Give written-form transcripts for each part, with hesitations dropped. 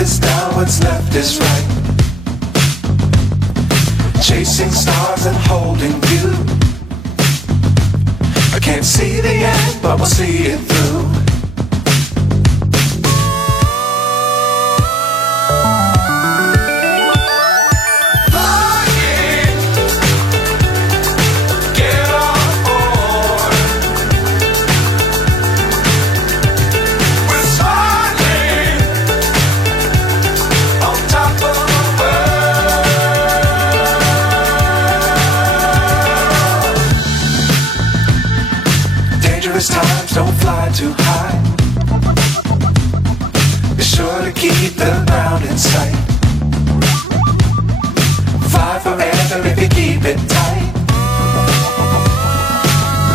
is down, what's left is right. Chasing stars and holding you. I can't see the end, but we'll see it through. Times don't fly too high. Be sure to keep the ground in sight. Fly forever if you keep it tight.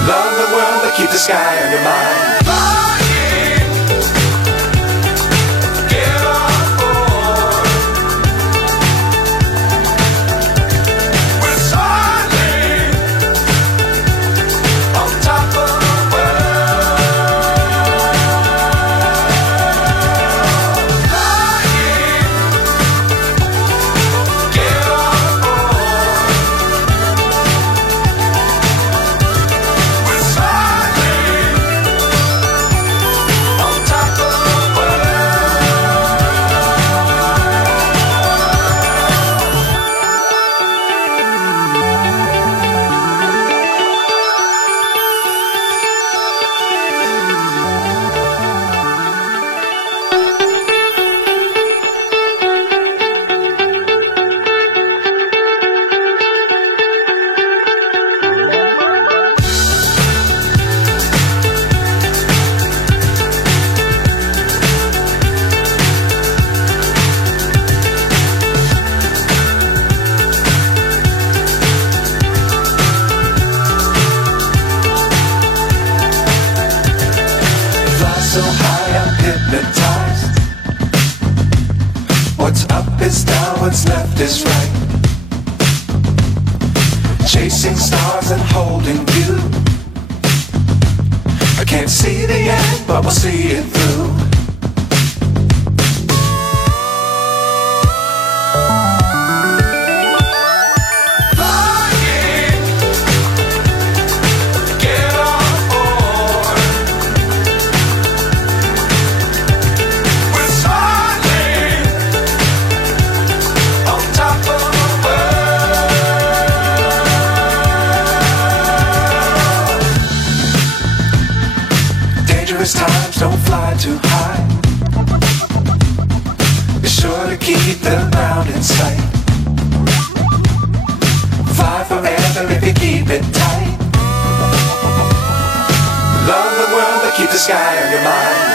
Love the world but keep the sky on your mind. So high I'm hypnotized. What's up is down, what's left is right. Chasing stars and holding you. I can't see the end, but we'll see it through. Times don't fly too high. Be sure to keep the ground in sight. Fly forever if you keep it tight. Love the world but keep the sky on your mind.